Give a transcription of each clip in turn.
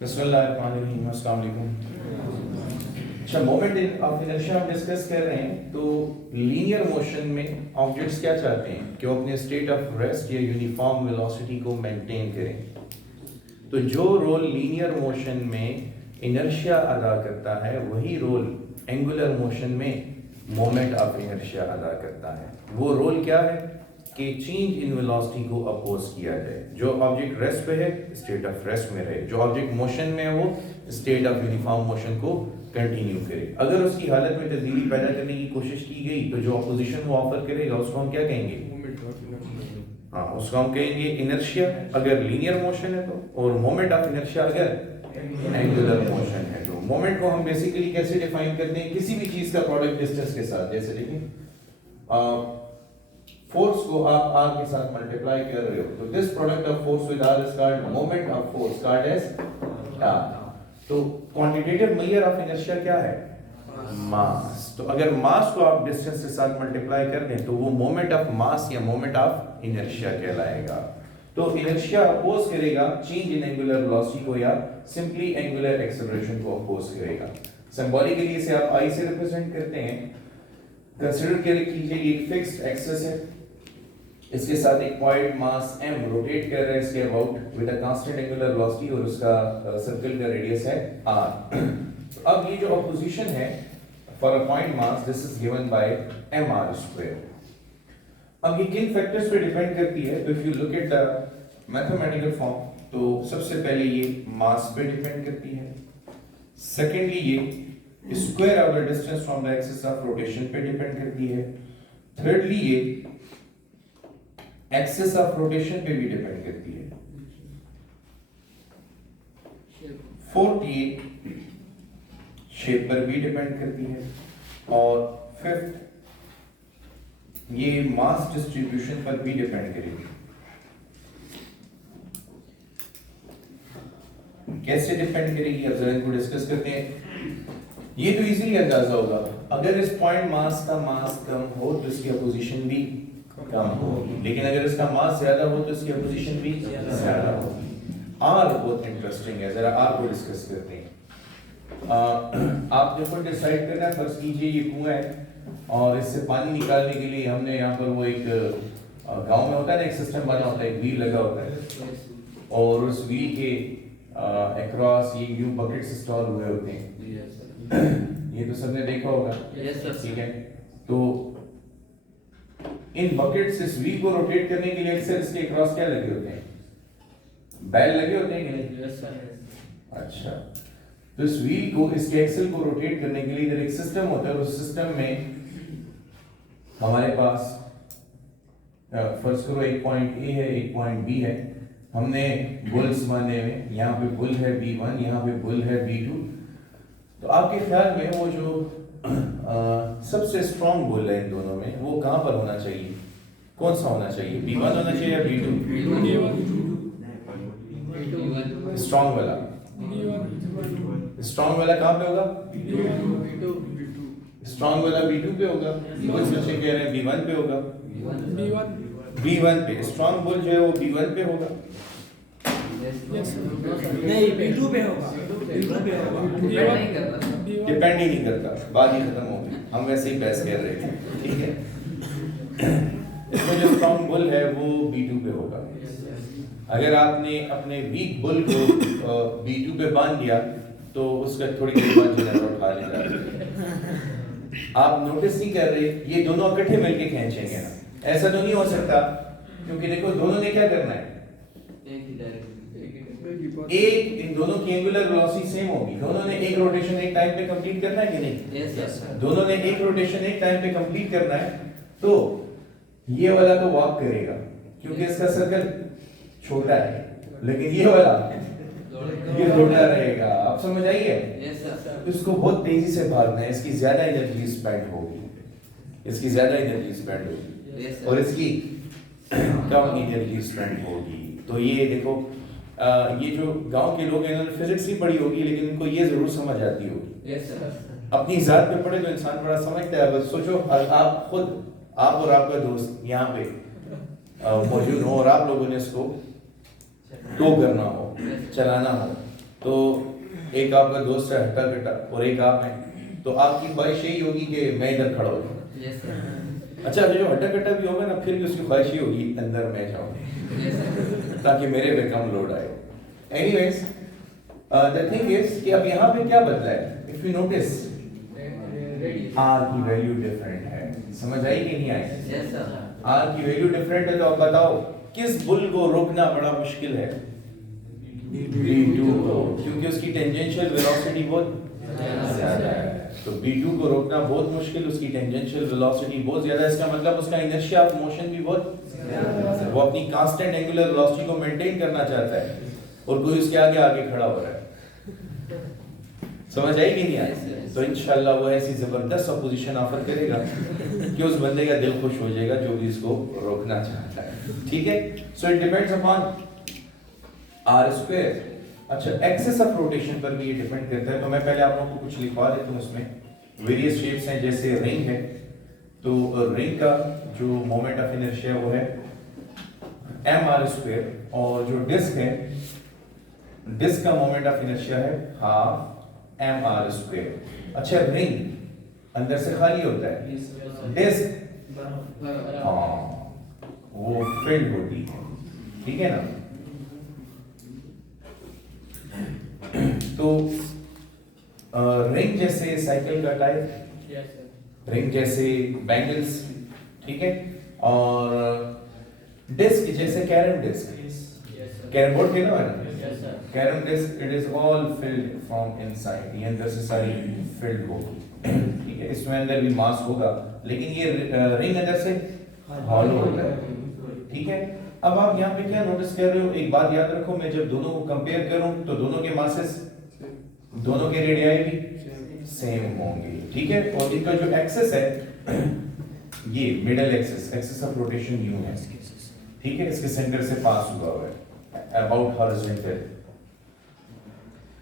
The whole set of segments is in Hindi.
बिस्मिल्लाहिर्रहमानिर्रहीम, अस्सलाम वालेकुम। अच्छा, मोमेंट ऑफ इनर्शिया हम डिस्कस कर रहे हैं। तो लीनियर मोशन में ऑब्जेक्ट्स क्या चाहते हैं कि वो अपने स्टेट ऑफ रेस्ट या यूनिफॉर्म वेलोसिटी को मेंटेन करें। तो जो रोल लीनियर मोशन में इनर्शिया अदा करता है वही रोल एंगुलर मोशन में मोमेंट ऑफ इनर्शिया अदा करता है। वो रोल क्या है कि चेंज इन वेलोसिटी को अपोज किया जाए। जो ऑब्जेक्ट रेस्ट पे है स्टेट ऑफ रेस्ट में रहे, जो ऑब्जेक्ट मोशन में है वो स्टेट ऑफ यूनिफॉर्म मोशन को कंटिन्यू करे। अगर उसकी हालत में तब्दीली पैदा करने की कोशिश की गई तो जो अपोजिशन वो ऑफर करेगा उसको हम क्या कहेंगे? हाँ, उसको हम कहेंगे इनर्शिया अगर लीनियर मोशन है तो, और मोमेंट ऑफ इनर्शिया अगर एंगुलर मोशन है तो। मोमेंट को हम बेसिकली कैसे डिफाइन करते हैं? किसी भी चीज का प्रोडक्ट डिस्टेंस के साथ। जैसे देखिए, फोर्स को आप आर के साथ मल्टीप्लाई कर रहे हो तो this product of force with R is called moment of force, called as R. तो क्वांटिटेटिव मेजर ऑफ इनर्शिया क्या है? मास। तो अगर मास को आप डिस्टेंस के साथ मल्टीप्लाई कर दें तो वो मोमेंट ऑफ मास या मोमेंट ऑफ इनर्शिया कहलाएगा। तो इनर्शिया अपोज करेगा चेंज इन एंगुलर वेलोसिटी को या सिंपली एंगुलर एक्सेलरेशन को अपोज करेगा। सिंबॉलिकली इसे आप आई से रिप्रेजेंट करते हैं। कंसीडर कीजिए एक फिक्स्ड एक्सिस है, इसके साथ एक पॉइंट मास m रोटेट कर रहा है इसके about with a constant angular velocity और उसका सर्कल का रेडियस है r। तो अब ये जो अपोजिशन है for a point mass, this is given by mr²। अब ये किन फैक्टर्स पे डिपेंड करती है? तो if you look at the mathematical form तो सबसे पहले ये मास पे डिपेंड करती है। सेकेंडली ये square of the distance from the axis of rotation पे डिपेंड करती है। थर्डली ये एक्सिस ऑफ रोटेशन पे भी डिपेंड करती है। फोर्थ ये शेप पर भी डिपेंड करती है। और फिफ्थ ये मास डिस्ट्रीब्यूशन पर भी डिपेंड करेगी। कैसे डिपेंड करेगी अब जरा इनको डिस्कस करते हैं। ये तो इजीली अंदाजा होगा, अगर इस पॉइंट मास का मास कम हो तो इसकी अपोजिशन भी कम होगी, लेकिन अगर इसका मास ज्यादा हो तो इसकी अपोजिशन भी ज्यादा होगी। आर बहुत इंटरेस्टिंग है, जरा आर को डिस्कस करते हैं। आपने खुद डिसाइड करना है। फर्ज कीजिए ये कुआं है और इससे पानी निकालने के लिए हमने यहाँ पर वो एक गांव में होता है ना, एक सिस्टम बना होता है, एक व्हील लगा होता है और उस व्हील के अक्रॉस ये न्यू बकेट्स इंस्टॉल हुए होते हैं। ये तो सबने देखा होगा, ठीक है। तो इन बकेट्स इस व्हील को रोटेट करने के लिए अक्सर इसके क्रॉस क्या लगे होते हैं? बैल लगे होते हैं कि नहीं? अच्छा, तो इस व्हील को, इसके एक्सल को रोटेट करने के लिए इधर एक सिस्टम होता है। उस सिस्टम में हमारे पास फर्स्ट करो एक पॉइंट ए है, एक पॉइंट बी है। हमने बुल्स बांधे हुए, यहाँ पे बुल है B1, यहाँ पे बुल है B2। तो आपके ख्याल में वो जो सबसे स्ट्रॉन्ग बुल है इन दोनों में वो कहां पर होना चाहिए? कौन सा होना चाहिए? B1 होना चाहिए या B2? स्ट्रॉन्ग वाला। स्ट्रॉन्ग वाला कहां पे होगा? स्ट्रॉन्ग वाला B2 पे होगा। कुछ बच्चे कह रहे हैं B1 पे होगा। B1 पे स्ट्रॉन्ग बुल जो है वो B1 पे होगा। नहीं, B2 पे होगा। डिपेंड ही नहीं करता, बात ही खत्म हो गई। हम वैसे ही बहस कर रहे थे, ठीक है। इसमें जो स्ट्रॉन्ग बुल है वो B2 पे होगा। अगर आपने अपने वीक बुल को B2 पे बांध दिया तो उसका थोड़ी देर बाद जनरेटर उठा लेगा। आप नोटिस नहीं कर रहे, ये दोनों इकट्ठे मिलके खींचेंगे ना, ऐसा तो नहीं हो सकता, क्योंकि देखो दोनों ने क्या करना है, एक इन दोनों की एंगुलर वेलोसिटी सेम होगी। दोनों ने एक रोटेशन एक टाइम पे कंप्लीट करना है कि नहीं? yes, दोनों ने एक रोटेशन एक टाइम पे कंप्लीट करना है। तो ये वाला तो वॉक करेगा क्योंकि इसका सर्कल छोटा है, लेकिन ये वाला ये दौड़ता रहेगा। आप समझ आइए? इसको बहुत तेजी से भागना है, इसकी ज्यादा एनर्जी स्पेंड होगी, इसकी ज्यादा एनर्जी स्पेंड होगी और इसकी कम एनर्जी स्पेंड होगी। तो ये देखो, ये जो गांव के लोग हैं इन्होंने फिजिक्स ही पढ़ी होगी, लेकिन इनको ये जरूर समझ आती होगी। अपनी जात पे पढ़े तो इंसान बड़ा समझता है। बस सोचो आप खुद, आप और आपका दोस्त यहाँ पे मौजूद हो और आप लोगों ने इसको टो करना हो, चलाना हो, तो एक आपका दोस्त है हट्टा कट्टा और एक आप हैं, तो आपकी ख्वाहिश यही होगी कि मैं इधर खड़ा हो जाऊं। Yes sir. अच्छा, जो हट्टा कट्टा भी होगा ना, फिर भी उसकी ख्वाहिश ये होगी अंदर मैं जाऊं यस सर। ताकि मेरे पे कम लोड आए। एनीवेज, द थिंग इज कि अब यहाँ पे क्या बदला है, इफ यू नोटिस आर की वैल्यू डिफरेंट है। समझ आई कि नहीं आई? Yes sir. आर की वैल्यू डिफरेंट है, तो अब बताओ किस बुल को रोकना बड़ा मुश्किल है? B2 को, क्योंकि उसकी टेंजेंशियल वेलोसिटी बहुत ज्यादा है। तो B2 को रोकना बहुत मुश्किल, उसकी टेंजेंशियल वेलोसिटी बहुत ज्यादा है। इसका मतलब उसका इनर्शिया ऑफ मोशन भी बहुत ज्यादा है। वो अपनी कांस्टेंट एंगुलर वेलोसिटी को मेंटेन करना चाहता है और कोई उसके आगे आगे खड़ा हो रहा है। समझ आई कि नहीं आई? तो इंशाल्लाह वो ऐसी जबरदस्त अपोजिशन ऑफर करेगा कि उस बंदे का दिल खुश हो जाएगा जो भी इसको रोकना चाहता है। ठीक है, so it depends upon R square. अच्छा, एक्सिस ऑफ रोटेशन पर भी ये डिपेंड करता है। तो मैं पहले आप लोगों को कुछ लिखवा देता हूँ। उसमें वेरियस शेप्स हैं, जैसे रिंग है, तो रिंग का जो मोमेंट ऑफ इनर्शिया वो है mr स्क्वायर, और जो डिस्क है, डिस्क का मोमेंट ऑफ इनर्शिया है हाफ mr स्क्वायर। अच्छा, रिंग अंदर से खाली होता है, डिस्क हाँ वो फिल्ड होती है। ठीक है ना? तो रिंग जैसे साइकिल का टाइप, रिंग जैसे बैंगल्स, ठीक है, और डिस्क जैसे कैरम डिस्क, कैरम बोर्ड खेला है ना, carrom disc, it is all filled from inside, ये अंदर से सारी फिल्ड होगी। ठीक है, इसमें अंदर भी मास होगा, लेकिन ये रिंग अंदर से हॉलो होता है। ठीक है, अब आप यहाँ पे क्या नोटिस कर रहे हो? एक बात याद रखो, मैं जब दोनों को कंपेयर करूं तो दोनों के मासेस, दोनों के रेडियाई भी सेम होंगे। ठीक है, और इनका जो एक्सिस है ये middle axis, axis of rotation यूं है। ठीक है, इसके सेंटर से पास हुआ है अबाउट हॉरिजॉन्टल।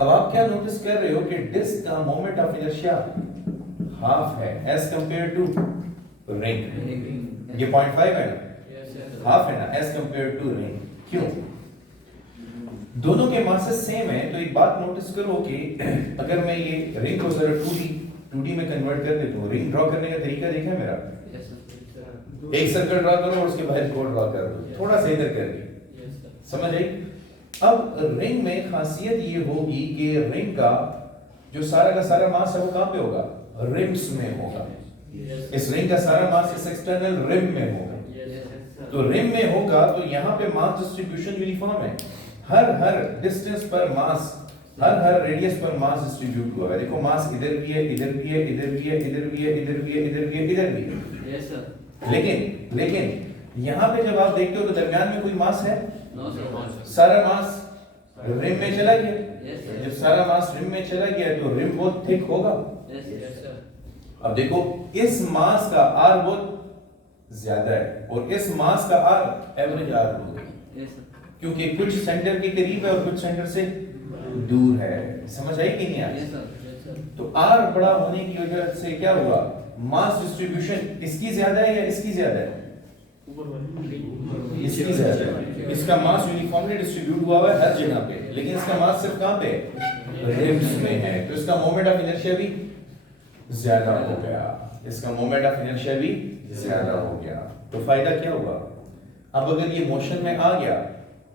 अब आप क्या नोटिस कर रहे हो कि डिस्क का मोमेंट ऑफ इनर्शिया हाफ है एज कंपेयर टू रिंग। ये 0.5 है ना, हाफ है ना, एज कंपेयर टू रिंग। क्यों? दोनों के मासेस सेम है। तो एक बात नोटिस करो कि अगर मैं ये रिंग को जरा 2D में कन्वर्ट कर देता हूँ, रिंग ड्रॉ करने का तरीका देखा है मेरा? एक सर्कल ड्रॉ करो और उसके बाहर कोड ड्रॉ कर दो, थोड़ा सा इधर करके, समझ आई? अब रिंग में खासियत ये होगी कि रिंग का जो सारा का सारा मास है वो कहाँ पे होगा? रिम्स में होगा। इस रिंग का सारा मास इस एक्सटर्नल रिम में होगा। तो रिम में होगा तो यहाँ पे मास डिस्ट्रीब्यूशन यूनिफॉर्म है। हर डिस्टेंस पर मास, हर रेडियस पर मास डिस्ट्रीब्यूट हुआ है। देखो मास इधर भी है, इधर भी है, इधर भी है, इधर भी है, इधर भी है, इधर भी है, इधर भी है। Yes sir. लेकिन यहाँ पे जब आप देखते हो तो दरमियान में कोई मास है? No sir. सारा मास रिम में चला गया। Yes sir. जब सारा मास रिम में चला गया तो रिम बहुत थिक होगा। Yes sir. अब देखो इस मास का आर बहुत ज्यादा है और इस मास का आर एवरेज आर होगा, यस सर। क्योंकि कुछ सेंटर के करीब है और कुछ सेंटर से दूर है। समझ आई कि नहीं आई? Yes sir. तो आर बड़ा होने की वजह से क्या हुआ? मास डिस्ट्रीब्यूशन इसकी ज्यादा है या इसकी ज्यादा है? इसकी ज्यादा है। इसका मास यूनिफॉर्मली डिस्ट्रीब्यूट हुआ है हर जगह पे, लेकिन इसका मास सिर्फ कहां पे है? रिम्स में है। तो इसका मोमेंट ऑफ इनर्शिया भी ज्यादा हो गया, इसका मोमेंट ऑफ इनर्शिया भी ज्यादा हो गया। तो फायदा क्या हुआ? अब अगर ये मोशन में आ गया,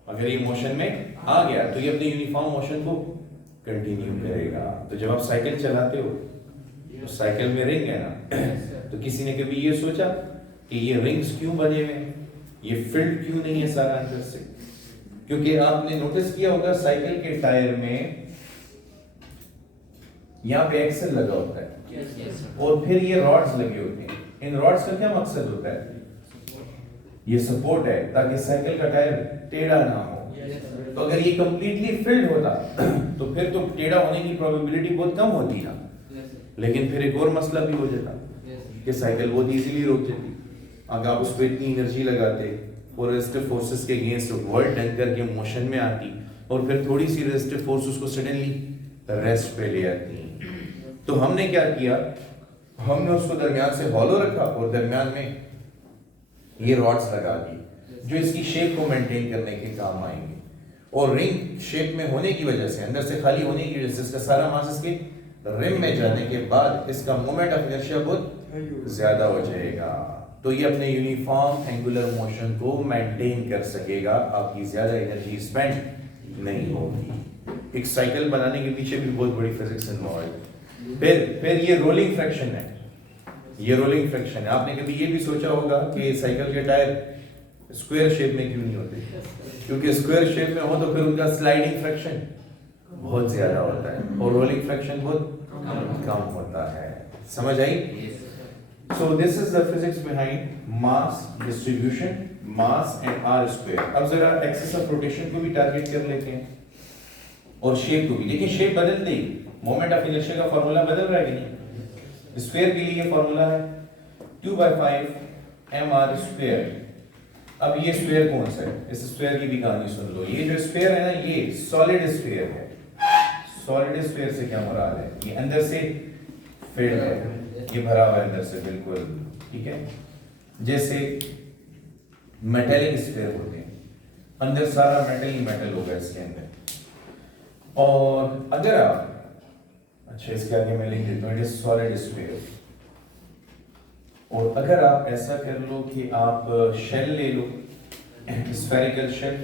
अगर ये मोशन में आ गया तो ये अपने यूनिफॉर्म मोशन को कंटिन्यू करेगा। तो जब आप साइकिल चलाते हो तो साइकिल में रिंग है ना, तो किसी ने कभी ये सोचा कि ये रिंग्स क्यों बने हुए हैं, ये फिल्ड क्यों नहीं है सारा अंदर से? क्योंकि आपने नोटिस किया होगा साइकिल के टायर में यहाँ पे एक्सल लगा होता है और फिर ये रॉड्स लगे होते हैं। इन रॉड्स का क्या मकसद होता है? ये सपोर्ट है ताकि साइकिल का टायर टेढ़ा ना हो। तो अगर ये कंप्लीटली फिल्ड होता तो फिर तो टेढ़ा होने की प्रोबेबिलिटी बहुत कम होती ना। लेकिन फिर एक और मसला भी हो जाता कि साइकिल बहुत इजीली रुक जाती अगर आप उस पर इतनी एनर्जी लगाते और रेजिस्टिव फोर्सेस के अगेंस्ट वर्क डन करके मोशन में आती और फिर थोड़ी सी रेजिस्टिव फोर्स उसको सडनली रेस्ट पे ले आती। तो हमने क्या किया? हमने उसको दरमियान से हॉलो रखा और दरमियान में ये रॉड्स लगा दी जो इसकी शेप को मेंटेन करने के काम आएंगे। और रिंग शेप में होने की वजह से, अंदर से खाली होने की वजह से इसका सारा मास इसके रिम में जाने के बाद इसका मोमेंट ऑफ इनर्शिया बहुत ज्यादा हो जाएगा। तो ये अपने यूनिफॉर्म एंगुलर मोशन को मेंटेन कर सकेगा, आपकी ज्यादा एनर्जी स्पेंड नहीं होगी। एक साइकिल बनाने के पीछे भी बहुत बड़ी फिजिक्स इन्वॉल्व है। फिर ये रोलिंग फ्रैक्शन है, ये रोलिंग फ्रैक्शन है। आपने कभी ये भी सोचा होगा कि साइकिल के टायर स्क्वायर शेप में क्यों नहीं होते? क्योंकि स्क्वायर शेप में हो तो फिर उनका स्लाइडिंग फ्रैक्शन बहुत ज्यादा होता है और रोलिंग फ्रैक्शन बहुत कम होता है। समझ आई? So this is the physics behind mass distribution, mass and r square. अब जरा एक्सिस ऑफ रोटेशन को भी टारगेट कर लेते हैं और शेप को भी। देखिए शेप बदल देगी, मोमेंट ऑफ इनर्शिया का फॉर्मूला बदल रहा है कि नहीं? स्फीयर के लिए ये फॉर्मूला है 2/5 mr स्क्वायर। अब ये स्फीयर कौन सा है? इस स्फीयर की भी कहानी सुन लो। ये जो स्फीयर है ना, ये सॉलिड स्फीयर है। सॉलिड स्फीयर से क्या मुराद है? ये अंदर से फिल्ड है, ये भरा हुआ है अंदर से बिल्कुल, ठीक है। जैसे मेटेलिक स्फीयर होते हैं, अंदर सारा मेटल ही मेटल होगा इसके अंदर। और अगर आप, अच्छा इसके आगे मैं लिख देता हूँ, इट इज सॉलिड स्फीयर। और अगर आप ऐसा कर लो कि आप शेल ले लो, स्फेरिकल शेल,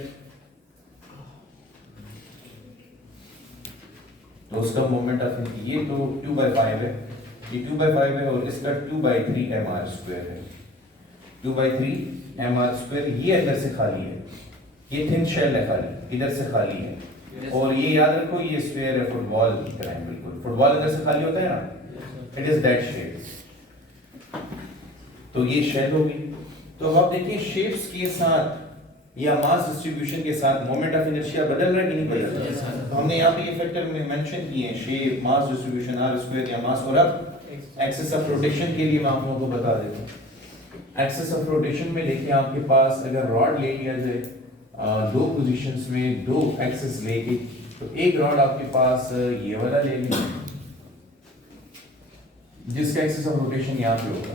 तो उसका मोमेंट ऑफ, ये तो 2/5 है, ये 2/5 है और इसका 2/3 mr स्क्वायर है। 2/3 mr स्क्वायर, ये अंदर से खाली है, ये थिन शेल है खाली, इधर से खाली है। और ये याद रखो, ये स्क्वायर है फुटबॉल की तरह, बिल्कुल फुटबॉल अंदर से खाली होता है ना, इट इज दैट शेप। तो ये शेल होगी। तो अब आप देखिए शेप्स के साथ या मास डिस्ट्रीब्यूशन के साथ मोमेंट ऑफ इनर्शिया बदल रहा है कि नहीं बदल रहा है? तो हमने यहाँ पे ये फैक्टर में मेंशन किए हैं, shape, mass distribution, r square या मास। और अब एक्सिस ऑफ रोटेशन के लिए मैं आप लोगों को बता देता हूँ। एक्सिस ऑफ रोटेशन में देखिए आपके पास अगर रॉड ले लिया जाए दो पोजीशंस में, दो एक्सिस लेके, तो एक रॉड आपके पास ये वाला ले लिया जिसका एक्सिस ऑफ रोटेशन यहाँ पे होगा,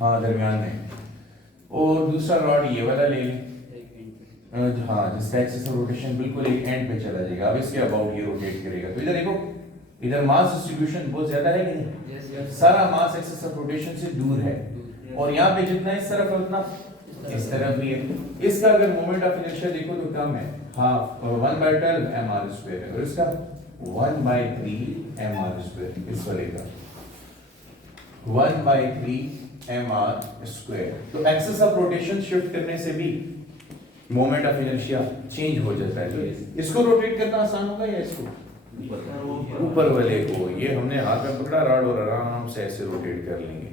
हाँ दरमियान में, और दूसरा रॉड ये वाला ले लें, हाँ जिसका एक्सिस ऑफ रोटेशन बिल्कुल एक एंड पे चला जाएगा। अब इसके अबाउट ये रोटेट करेगा। तो इधर देखो, इधर मास डिस्ट्रीब्यूशन बहुत ज्यादा है कि नहीं? सारा मास एक्सिस ऑफ रोटेशन से दूर है और यहाँ पे जितना इस तरफ है उतना इस तरफ भी है। इसका अगर मोमेंट ऑफ इनर्शिया देखो तो कम है, हाफ 1/12 mr स्क्वायर है, और इसका 1/3 mr स्क्वायर, इस वाले का 1/3 mr स्क्वायर। तो एक्सिस ऑफ रोटेशन शिफ्ट करने से भी मोमेंट ऑफ इनर्शिया चेंज हो जाता है। तो इसको रोटेट करना आसान होगा या इसको? ऊपर वाले को, ये हमने हाथ में पकड़ा रॉड और आराम से ऐसे रोटेट कर लेंगे।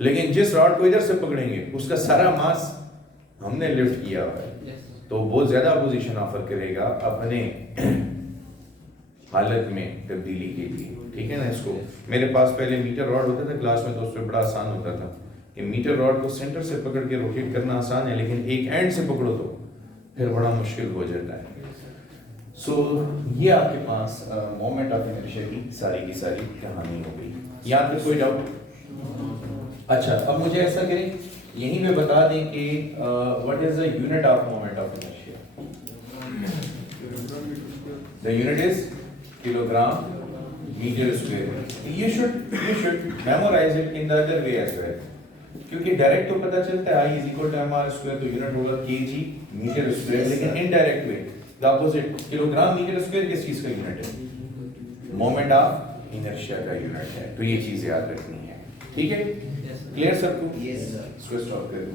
लेकिन जिस रॉड को इधर से पकड़ेंगे उसका सारा मास हमने लिफ्ट किया हुआ है, तो बहुत ज्यादा पोजीशन ऑफर करेगा अपने हालत में तब्दीली के लिए, ठीक है ना। इसको मेरे पास पहले मीटर रॉड होता था क्लास में, तो उसमें बड़ा आसान होता था कि मीटर रॉड को सेंटर से पकड़ के रोटेट करना आसान है, लेकिन एक एंड से पकड़ो तो फिर बड़ा मुश्किल हो जाता है। सो ये आपके पास मोमेंट ऑफ इनर्शिया की सारी कहानी हो गई। यहाँ पे कोई डाउट? अच्छा, अब मुझे ऐसा करें, यहीं पे बता दें कि what is the unit of moment of inertia? The unit is kilogram metre square. You should memorize it in the other way as well, क्योंकि डायरेक्ट तो पता चलता है I is equal to mr square, तो यूनिट होगा kg मीटर स्क्वायर, लेकिन indirect way the opposite, kilogram metre square किस चीज का यूनिट है? मोमेंट ऑफ इनर्शिया का यूनिट है। तो ये चीज याद रखनी है, ठीक है? क्लियर सबको? Yes, sir. इसको स्टॉप कर दो।